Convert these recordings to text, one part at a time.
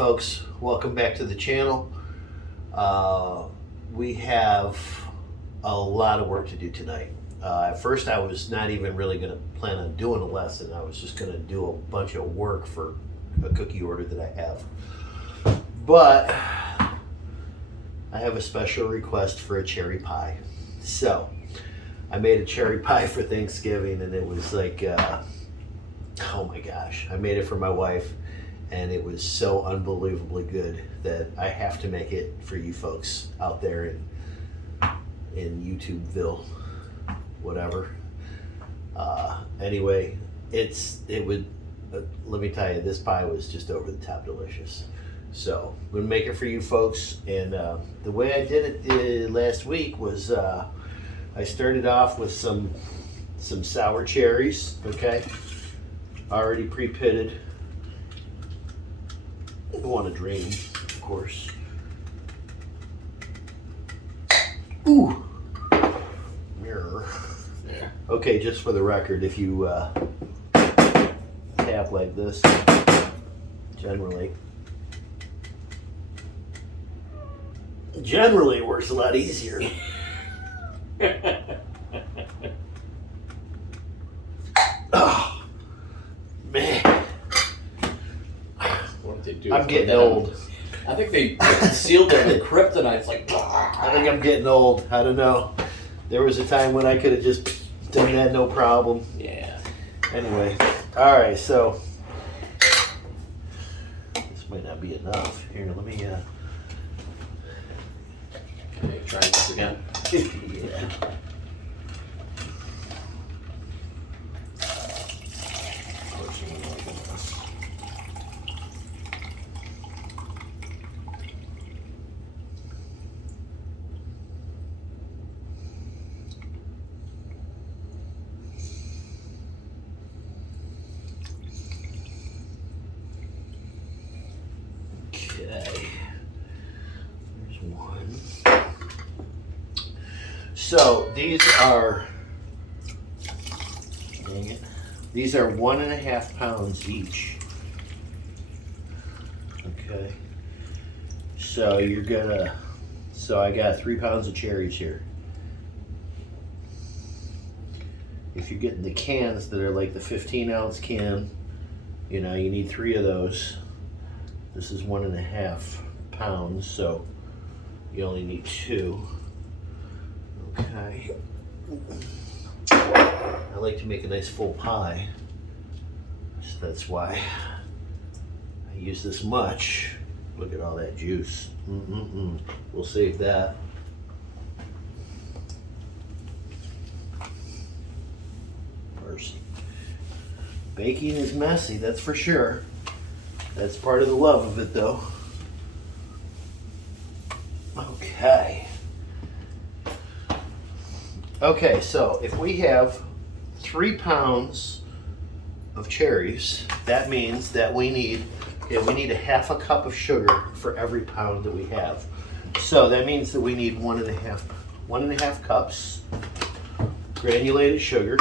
folks, welcome back to the channel. We have a lot of work to do tonight. At first I was not even really going to plan on doing a lesson. I was just going to do a bunch of work for a cookie order that I have. But I have a special request for a cherry pie. So I made a cherry pie for Thanksgiving, and it was like, oh my gosh, I made it for my wife, and it was so unbelievably good that I have to make it for you folks out there in YouTubeville, whatever. Anyway, let me tell you, this pie was just over the top delicious. So I'm gonna make it for you folks, and the way I did it last week was I started off with some sour cherries, okay, already pre-pitted. You want to drain, of course. Ooh, mirror. Yeah. Okay, just for the record, if you tap like this, generally it works a lot easier. Oh man, what did they do? I'm getting old. I think they sealed it with kryptonite. It's like, I think I'm getting old. I don't know. There was a time when I could have just done that no problem. Yeah. Anyway, all right. So this might not be enough. Here, let me. Okay, try this again. Yeah. Okay, there's one. So these are, dang it, these are 1.5 pounds each. Okay, so I got 3 pounds of cherries here. If you're getting the cans that are like the 15-ounce can, you know, you need 3 of those. This is 1.5 pounds, so you only need 2. Okay. I like to make a nice full pie, so that's why I use this much. Look at all that juice. We'll save that. Mercy. Baking is messy, that's for sure. That's part of the love of it, though. Okay. Okay, so if we have 3 pounds of cherries, that means that we need a 1/2 cup of sugar for every pound that we have. So that means that we need 1.5 cups granulated sugar.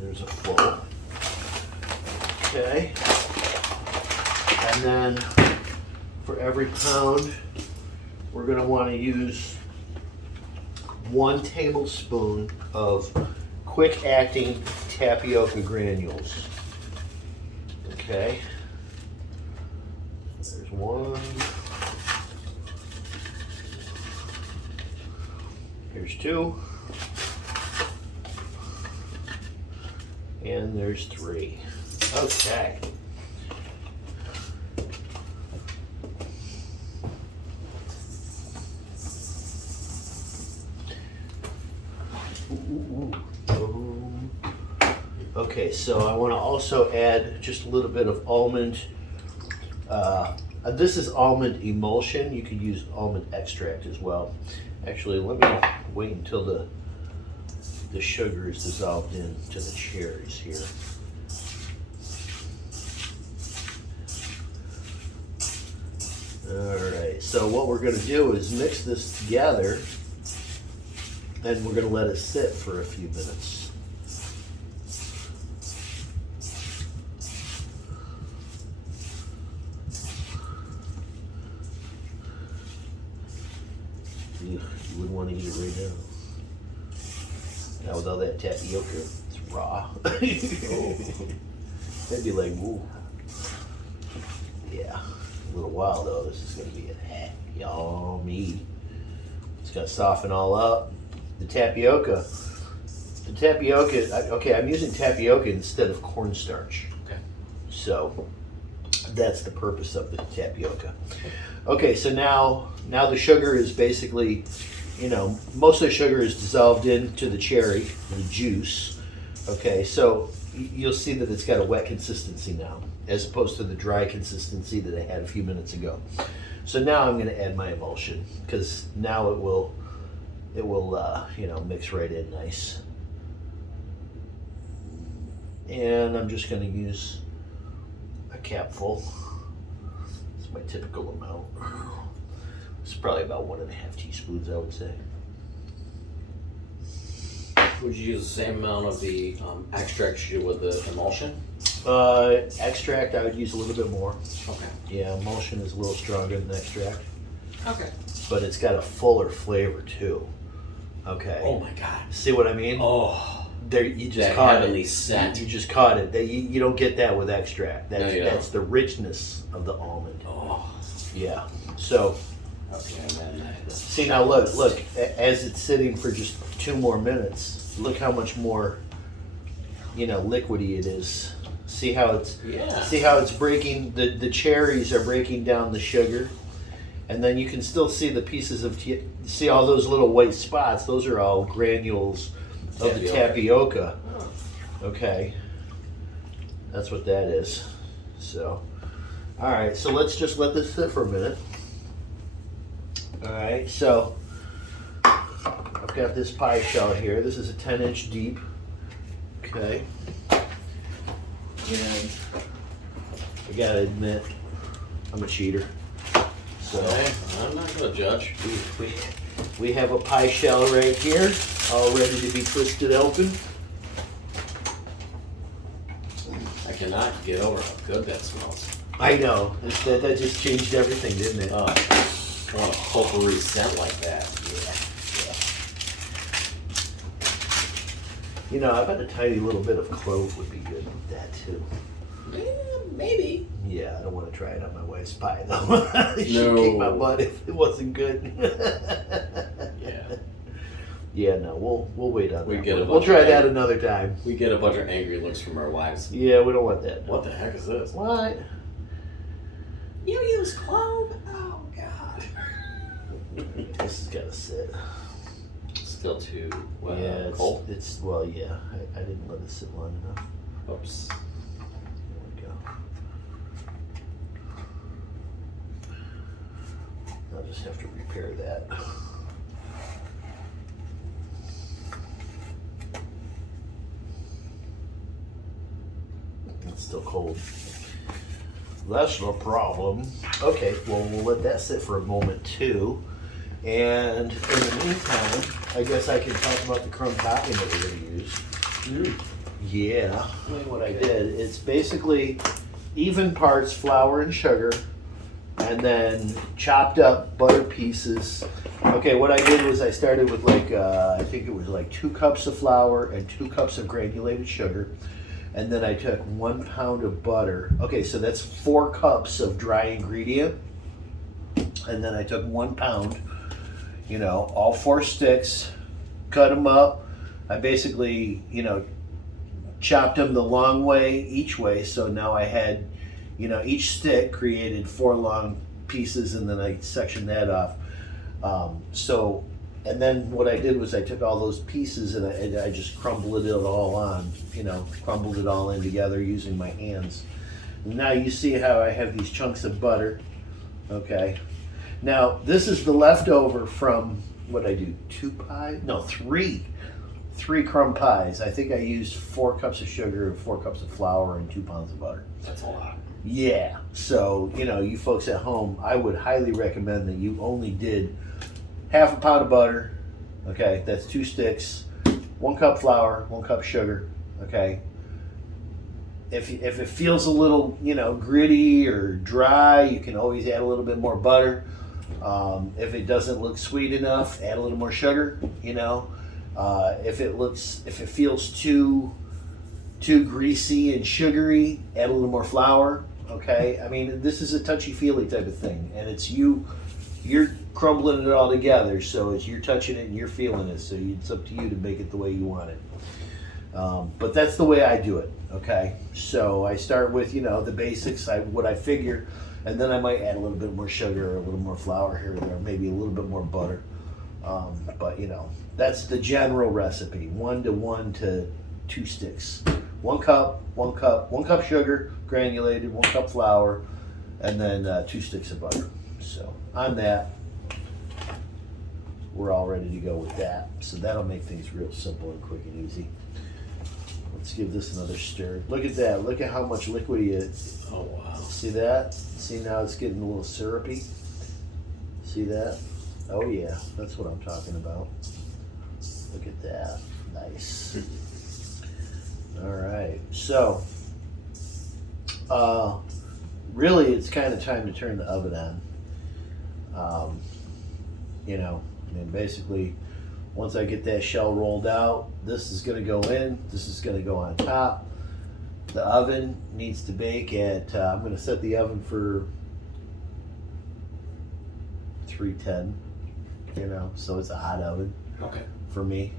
There's a full. Okay. And then for every pound, we're going to want to use 1 tablespoon of quick acting tapioca granules. Okay. There's 1. Here's 2. And there's 3. Okay. Okay, so I want to also add just a little bit of almond. This is almond emulsion. You could use almond extract as well. Actually, let me wait until the sugar is dissolved into the cherries here. Alright, so what we're gonna do is mix this together and we're gonna let it sit for a few minutes. You wouldn't want to eat it right now. Now with all that tapioca, it's raw. That'd be like, woo. Yeah, a little while though. This is gonna be yummy. It's gonna soften all up. The tapioca. Okay, I'm using tapioca instead of cornstarch. Okay. So that's the purpose of the tapioca. Okay, so now the sugar is basically, most of the sugar is dissolved into the cherry, the juice. Okay, so you'll see that it's got a wet consistency now, as opposed to the dry consistency that I had a few minutes ago. So now I'm going to add my emulsion, because now it will mix right in nice. And I'm just going to use a capful. It's my typical amount. It's probably about 1.5 teaspoons, I would say. Would you use the same amount of the extract you did with the emulsion? Extract, I would use a little bit more. Okay. Yeah, emulsion is a little stronger than extract. Okay. But it's got a fuller flavor too. Okay. Oh my God. See what I mean? Oh. There, you just That caught heavenly it. scent. You just caught it. You don't get that with extract. That's, No, you that's the richness of the almond. Oh. Yeah. So, Okay, and then see now look, as it's sitting for just 2 more minutes, look how much more, liquidy it is. See how it's breaking, the cherries are breaking down the sugar. And then you can still see the pieces of, see all those little white spots, those are all granules of the tapioca. Okay. That's what that is. So, all right, so let's just let this sit for a minute. All right, so I've got this pie shell here. This is a 10-inch deep. Okay. And I gotta admit, I'm a cheater. So okay. I'm not gonna judge. we have a pie shell right here, all ready to be twisted open. I cannot get over how good that smells. I know. That just changed everything, didn't it? Oh, I want a potpourri scent like that. Yeah. I bet a tiny little bit of clove would be good with that too. Maybe. Yeah, I don't want to try it on my wife's pie though. She'd No. kick my butt if it wasn't good. Yeah. Yeah, no, we'll wait on that. Get a We'll bunch try of that another time. We get a bunch of angry looks from our wives. Yeah, we don't want that. No. What the heck is this? What? You use clove? Oh God. This has got to sit. Still too Yeah, cold. it's well, yeah. I didn't let it sit long enough. Oops. There we go. I'll just have to repair that. It's still cold. That's no problem. Okay, well, we'll let that sit for a moment too. And in the meantime, I guess I can talk about the crumb topping that we're going to use. Yeah, I'll tell you what I did. It's basically even parts flour and sugar, and then chopped up butter pieces. Okay, what I did was I started with I think it was 2 cups of flour and 2 cups of granulated sugar. And then I took 1 pound of butter. Okay, so that's 4 cups of dry ingredient. And then I took 1 pound, all 4 sticks, cut them up. I basically, chopped them the long way each way. So now I had, each stick created 4 long pieces, and then I sectioned that off. And then what I did was I took all those pieces and I just crumbled it all on, crumbled it all in together using my hands. And now you see how I have these chunks of butter. Okay. Now this is the leftover from what I do, 2 pies? No, 3 crumb pies. I think I used 4 cups of sugar, 4 cups of flour, and 2 pounds of butter. That's a lot. Yeah. So, you folks at home, I would highly recommend that you only did half a pound of butter. Okay, that's 2 sticks, 1 cup flour, 1 cup sugar. Okay. If it feels a little, gritty or dry, you can always add a little bit more butter. If it doesn't look sweet enough, add a little more sugar. If it feels too greasy and sugary, add a little more flour. Okay, I mean, this is a touchy-feely type of thing, and you're crumbling it all together, so you're touching it and you're feeling it, so it's up to you to make it the way you want it. But that's the way I do it. Okay, so I start with the basics, what I figure, and then I might add a little bit more sugar or a little more flour here or there, maybe a little bit more butter. But that's the general recipe: 1 to 1 to 2 sticks. 1 cup sugar, granulated, 1 cup flour, and then 2 sticks of butter. So on that, we're all ready to go with that. So that'll make things real simple and quick and easy. Let's give this another stir. Look at that. Look at how much liquidy it is. Oh, wow. See that? See, now it's getting a little syrupy. See that? Oh yeah, that's what I'm talking about. Look at that. Nice. All right. So, really, it's kind of time to turn the oven on. Basically, once I get that shell rolled out, this is going to go in. This is going to go on top. The oven needs to bake at, I'm going to set the oven for 310, so it's a hot oven. Okay. For me,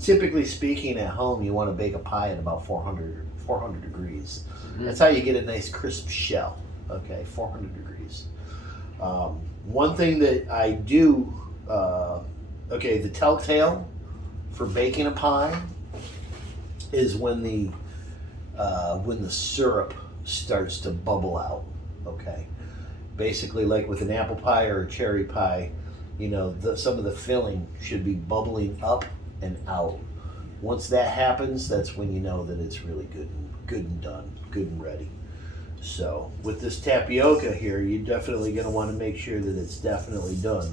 typically speaking at home, you want to bake a pie at about 400 degrees. Mm-hmm. That's how you get a nice crisp shell. Okay, 400 degrees. One thing that I do, the telltale for baking a pie is when the syrup starts to bubble out. Okay, basically like with an apple pie or a cherry pie, some of the filling should be bubbling up and out. Once that happens, that's when you know that it's really good and done, good and ready. So with this tapioca here, you're definitely going to want to make sure that it's definitely done.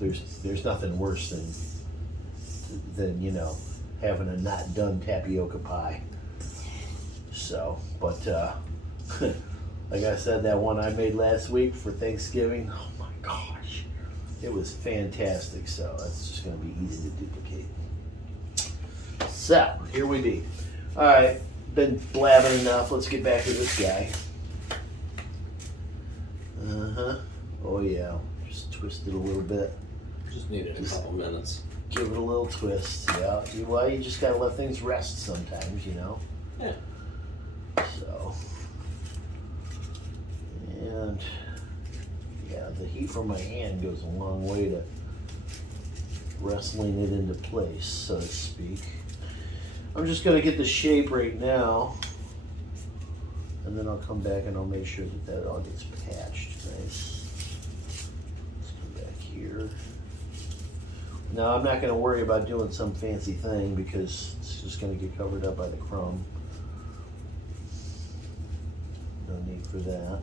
There's nothing worse than having a not done tapioca pie. So, but like I said, that one I made last week for Thanksgiving, oh my gosh, it was fantastic. So that's just going to be easy to duplicate. So here we be. All right. Been blabbing enough. Let's get back to this guy. Oh yeah. Just twist it a little bit. Just needed a couple minutes. Give it a little twist. Yeah. You just gotta let things rest sometimes, Yeah. So. And yeah, the heat from my hand goes a long way to wrestling it into place, so to speak. I'm just going to get the shape right now, and then I'll come back and I'll make sure that all gets patched nice. Let's come back here. Now I'm not going to worry about doing some fancy thing because it's just going to get covered up by the crumb. No need for that.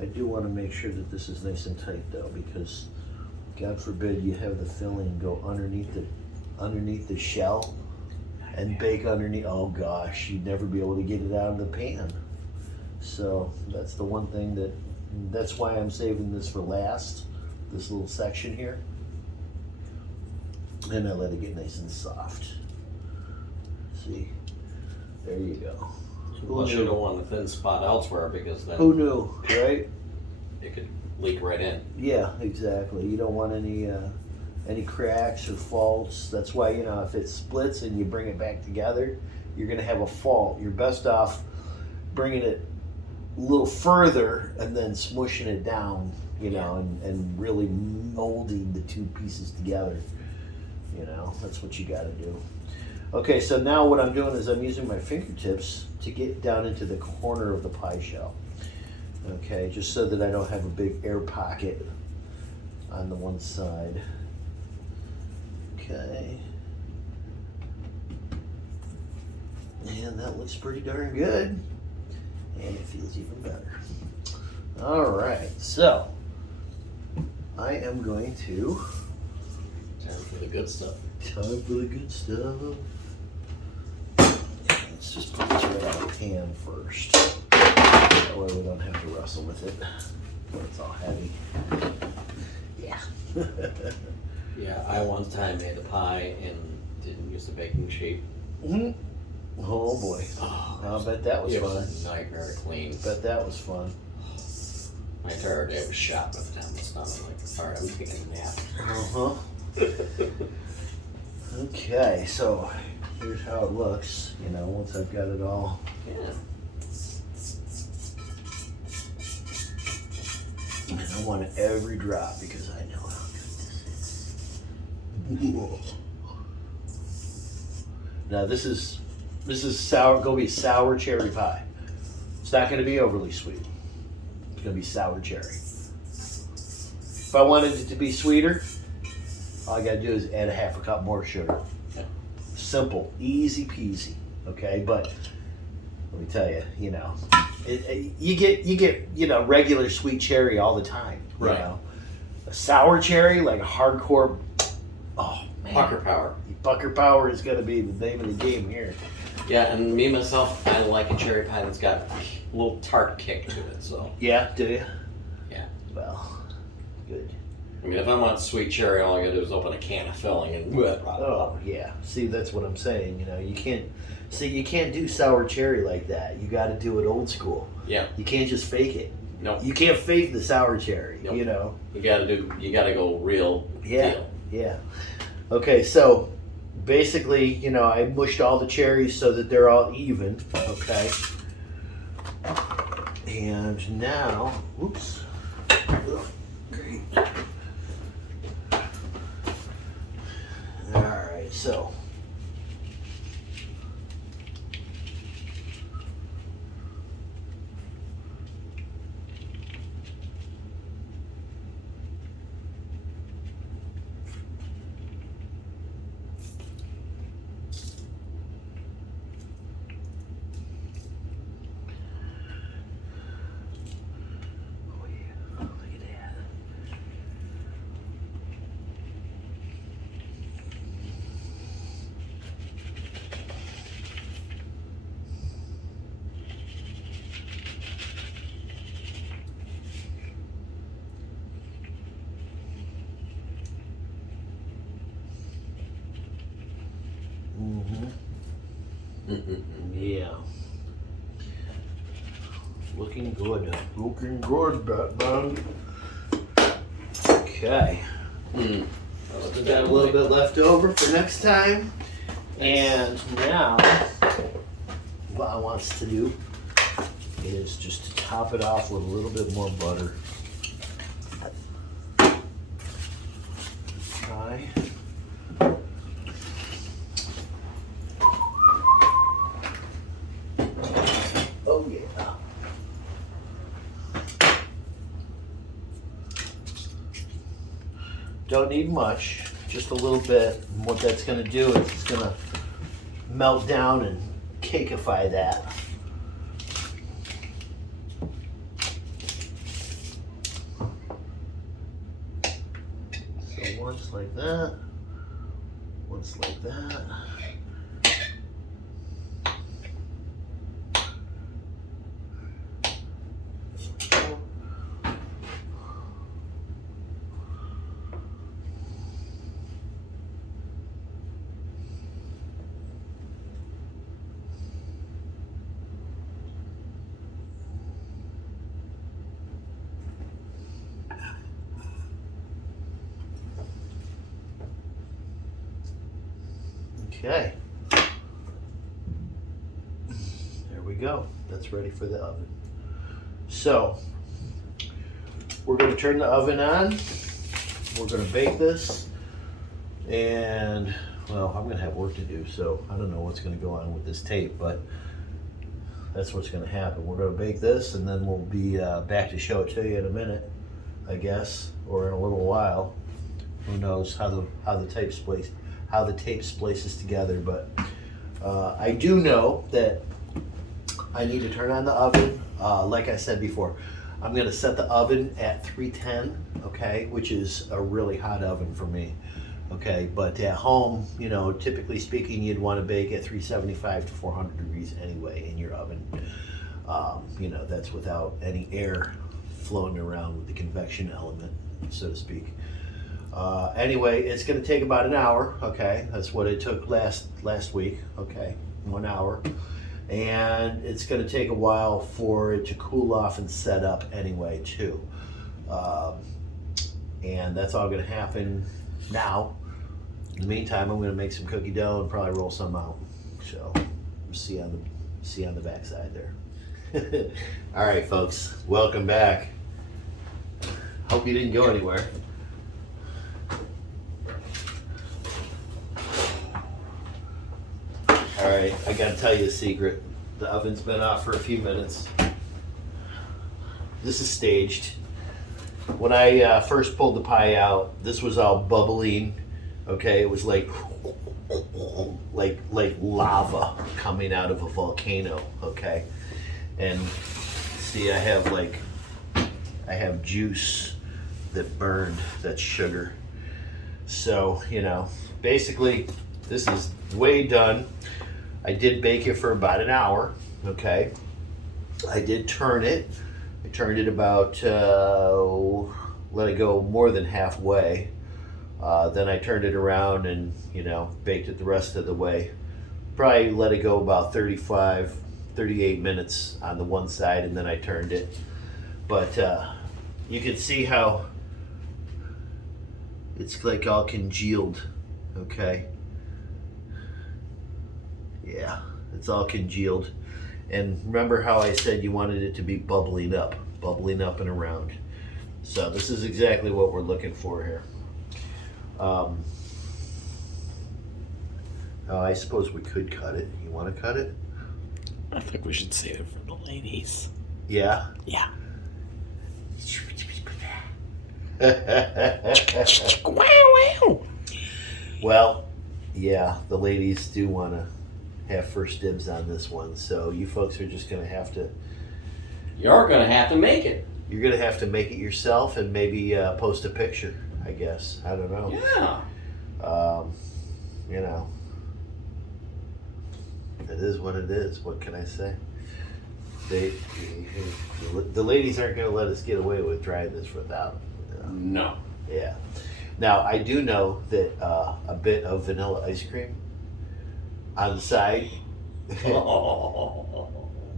I do want to make sure that this is nice and tight though, because God forbid you have the filling go underneath the shell and bake underneath. Oh gosh, you'd never be able to get it out of the pan. So that's the one thing that's why I'm saving this for last, this little section here. And I let it get nice and soft. See, there you go. Plus you don't want a thin spot elsewhere because then who knew, right? It could leak right in. Yeah, exactly. You don't want any cracks or faults. That's why, if it splits and you bring it back together, you're going to have a fault. You're best off bringing it a little further and then smushing it down, and really molding the two pieces together. That's what you got to do. Okay, so now what I'm doing is I'm using my fingertips to get down into the corner of the pie shell. Okay, just so that I don't have a big air pocket on the one side. Okay. And that looks pretty darn good. And it feels even better. All right, so I am going to. Time for the good stuff. Time for the good stuff. Let's just put this right on the pan first. That way we don't have to wrestle with it. It's all heavy. Yeah. Yeah, I one time made a pie and didn't use the baking sheet. Mm-hmm. Oh boy. Oh, I bet that was it fun. was a nightmare to clean. Bet that was fun. My entire day was shot by the time it was done. I'm like, alright, I'm taking a nap. Uh-huh. Okay, so here's how it looks, you know, once I've got it all. Yeah. And I want it every drop because I know how good this is. Now this is sour, gonna be sour cherry pie. It's not gonna be overly sweet. It's gonna be sour cherry. If I wanted it to be sweeter, all I gotta do is add a half a cup more sugar. Yeah. Simple, easy peasy. Okay, but let me tell you, you know, you get regular sweet cherry all the time. Right. You know, a sour cherry, like a hardcore. Oh man, Pucker power. Pucker power is gonna be the name of the game here. Yeah, and me myself, I like a cherry pie that's got a little tart kick to it. So Yeah, do you? yeah. Well, good. I mean, if I want sweet cherry, all I gotta do is open a can of filling and Oh yeah. See, that's what I'm saying. You know, you can't do sour cherry like that. You got to do it old school. Yeah. You can't just fake it. Nope. You can't fake the sour cherry. Nope. You know. You gotta go real Yeah. deal. Yeah. Okay, so basically, you know, I mushed all the cherries so that they're all even. Okay. And now, oops. Great. All right, so. Yeah. Looking good. Looking good, Batman. Okay. Still got a little bit left over for next time. And now, what I want us to do is just to top it off with a little bit more butter. Try. Oh yeah. Don't need much, just a little bit. And what that's going to do is it's going to melt down and cakeify that. So once like that, once like that. Okay, there we go. That's ready for the oven. So, we're going to turn the oven on. We're going to bake this. And, well, I'm going to have work to do, so I don't know what's going to go on with this tape, but that's what's going to happen. We're going to bake this, and then we'll be back to show it to you in a minute, I guess, or in a little while. Who knows how the tape splices together, but I do know that I need to turn on the oven. Like I said before, I'm going to set the oven at 310, okay, which is a really hot oven for me, okay. But at home, you know, typically speaking, you'd want to bake at 375 to 400 degrees anyway in your oven. You know, that's without any air flowing around with the convection element, so to speak. Anyway, it's going to take about an hour, okay. That's what it took last week, okay, 1 hour. And it's going to take a while for it to cool off and set up anyway too. And that's all going to happen now. In the meantime, I'm going to make some cookie dough and probably roll some out. So see on the backside there. All right, folks, welcome back. Hope you didn't go anywhere. All right, I gotta tell you a secret. The oven's been off for a few minutes. This is staged. When I first pulled the pie out, this was all bubbling. Okay, it was like lava coming out of a volcano. Okay, and see, I have juice that burned. That's sugar. So you know, basically, this is way done. I did bake it for about an hour, okay. I did turn it. I turned it about, let it go more than halfway. Then I turned it around and, you know, baked it the rest of the way. Probably let it go about 35, 38 minutes on the one side, and then I turned it. But you can see how it's like all congealed, okay. Yeah, it's all congealed. And remember how I said you wanted it to be bubbling up and around. So this is exactly what we're looking for here. Oh, I suppose we could cut it. You want to cut it? I think we should save it for the ladies. Yeah? Yeah. Well, yeah, the ladies do want to have first dibs on this one, so you folks are just going to have to... You're going to have to make it. You're going to have to make it yourself and maybe post a picture, I guess. I don't know. Yeah. You know, it is what it is. What can I say? The ladies aren't going to let us get away with trying this without. No. Yeah. Now, I do know that a bit of vanilla ice cream on the side,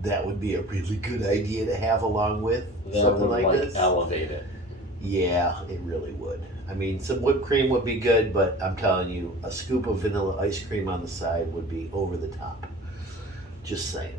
that would be a really good idea to have along with something like this. Elevate it. Yeah, it really would. I mean, some whipped cream would be good, but I'm telling you, a scoop of vanilla ice cream on the side would be over the top. Just saying.